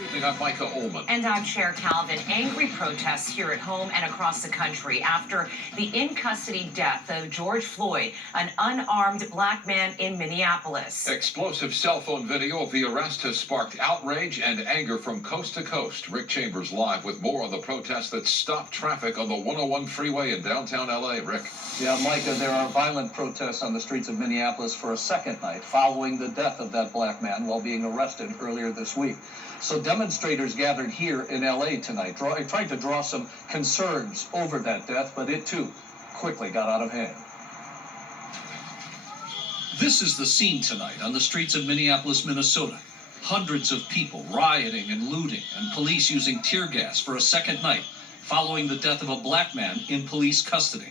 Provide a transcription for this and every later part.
I'm Micah Ullman. And I'm Cher Calvin. Angry protests here at home and across the country after the in-custody death of George Floyd, an unarmed black man in Minneapolis. Explosive cell phone video of the arrest has sparked outrage and anger from coast to coast. Rick Chambers live with more on the protests that stopped traffic on the 101 freeway in downtown L.A. Rick. Yeah, Micah, there are violent protests on the streets of Minneapolis for a second night following the death of that black man while being arrested earlier this week. So demonstrators gathered here in L.A. tonight, trying to draw some concerns over that death, but it too quickly got out of hand. This is the scene tonight on the streets of Minneapolis, Minnesota. Hundreds of people rioting and looting, and police using tear gas for a second night following the death of a black man in police custody.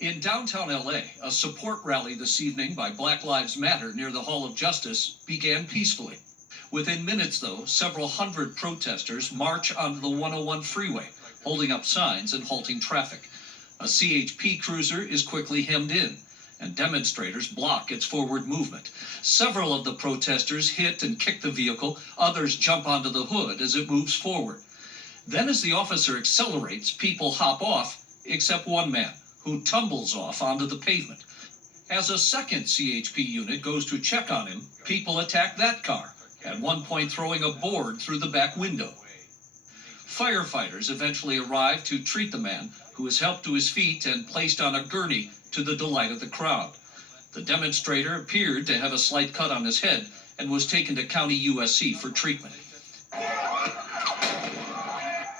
In downtown LA, a support rally this evening by Black Lives Matter near the Hall of Justice began peacefully. Within minutes, though, several hundred protesters march onto the 101 freeway, holding up signs and halting traffic. A CHP cruiser is quickly hemmed in, and demonstrators block its forward movement. Several of the protesters hit and kick the vehicle. Others jump onto the hood as it moves forward. Then as the officer accelerates, people hop off, except one man, who tumbles off onto the pavement. As a second CHP unit goes to check on him, people attack that car, at one point throwing a board through the back window. Firefighters eventually arrive to treat the man, who is helped to his feet and placed on a gurney to the delight of the crowd. The demonstrator appeared to have a slight cut on his head and was taken to County USC for treatment.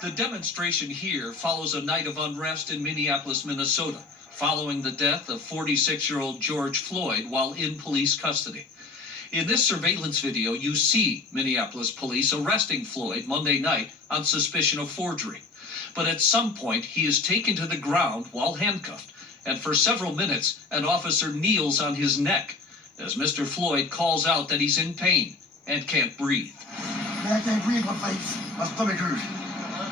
The demonstration here follows a night of unrest in Minneapolis, Minnesota, following the death of 46-year-old George Floyd while in police custody. In this surveillance video, you see Minneapolis police arresting Floyd Monday night on suspicion of forgery. But at some point, he is taken to the ground while handcuffed, and for several minutes, an officer kneels on his neck as Mr. Floyd calls out that he's in pain and can't breathe. I can't breathe, my face. My stomach hurts.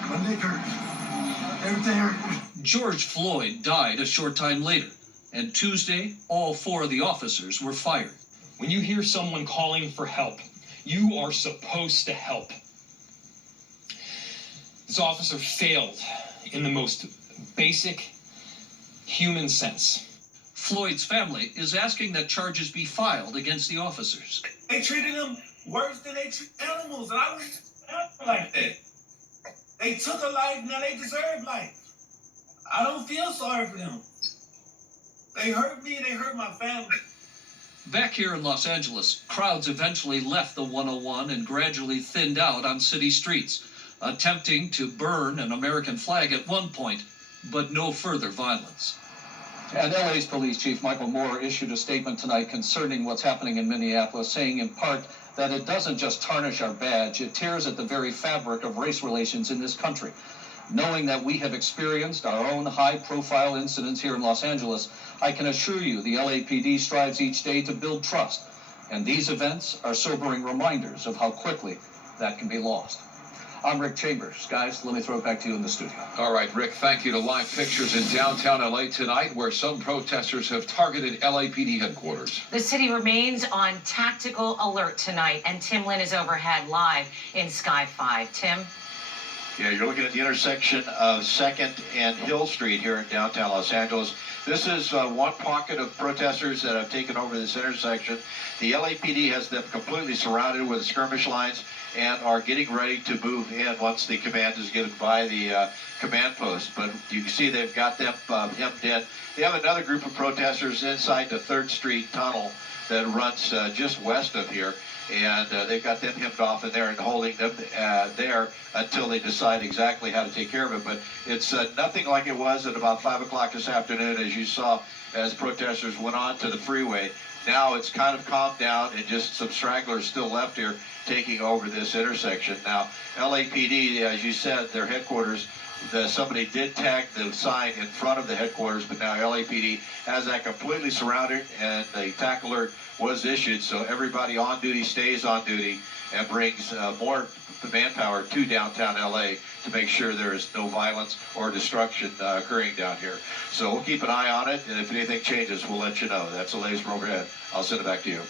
My neck hurts. Everything hurts. George Floyd died a short time later, and Tuesday, all four of the officers were fired. When you hear someone calling for help, you are supposed to help. This officer failed in the most basic human sense. Floyd's family is asking that charges be filed against the officers. They treated them worse than they treat animals, and I was like that. They took a life, now they deserve life. I don't feel sorry for them. They hurt me, they hurt my family. Back here in Los Angeles, crowds eventually left the 101 and gradually thinned out on city streets, attempting to burn an American flag at one point, but no further violence. And LA's police chief Michael Moore issued a statement tonight concerning what's happening in Minneapolis, saying in part that it doesn't just tarnish our badge, it tears at the very fabric of race relations in this country. Knowing that we have experienced our own high-profile incidents here in Los Angeles, I can assure you the LAPD strives each day to build trust, and these events are sobering reminders of how quickly that can be lost. I'm Rick Chambers. Guys, let me throw it back to you in the studio. All right, Rick, thank you. To live pictures in downtown L.A. tonight where some protesters have targeted LAPD headquarters. The city remains on tactical alert tonight, and Tim Lynn is overhead live in Sky 5. Tim? Yeah, you're looking at the intersection of 2nd and Hill Street here in downtown Los Angeles. This is one pocket of protesters that have taken over this intersection. The LAPD has them completely surrounded with skirmish lines and are getting ready to move in once the command is given by the command post. But you can see they've got them hemmed in. They have another group of protesters inside the 3rd Street tunnel that runs just west of here. And they've got them hemmed off in there and holding them there until they decide exactly how to take care of it. But it's nothing like it was at about 5 o'clock this afternoon, as you saw as protesters went on to the freeway. Now it's kind of calmed down and just some stragglers still left here taking over this intersection. Now, LAPD, as you said, their headquarters, somebody did tag the sign in front of the headquarters, but now LAPD has that completely surrounded, and the attack alert was issued, so everybody on duty stays on duty and brings more manpower to downtown LA to make sure there is no violence or destruction occurring down here. So we'll keep an eye on it, and if anything changes, we'll let you know. That's the latest from overhead. I'll send it back to you.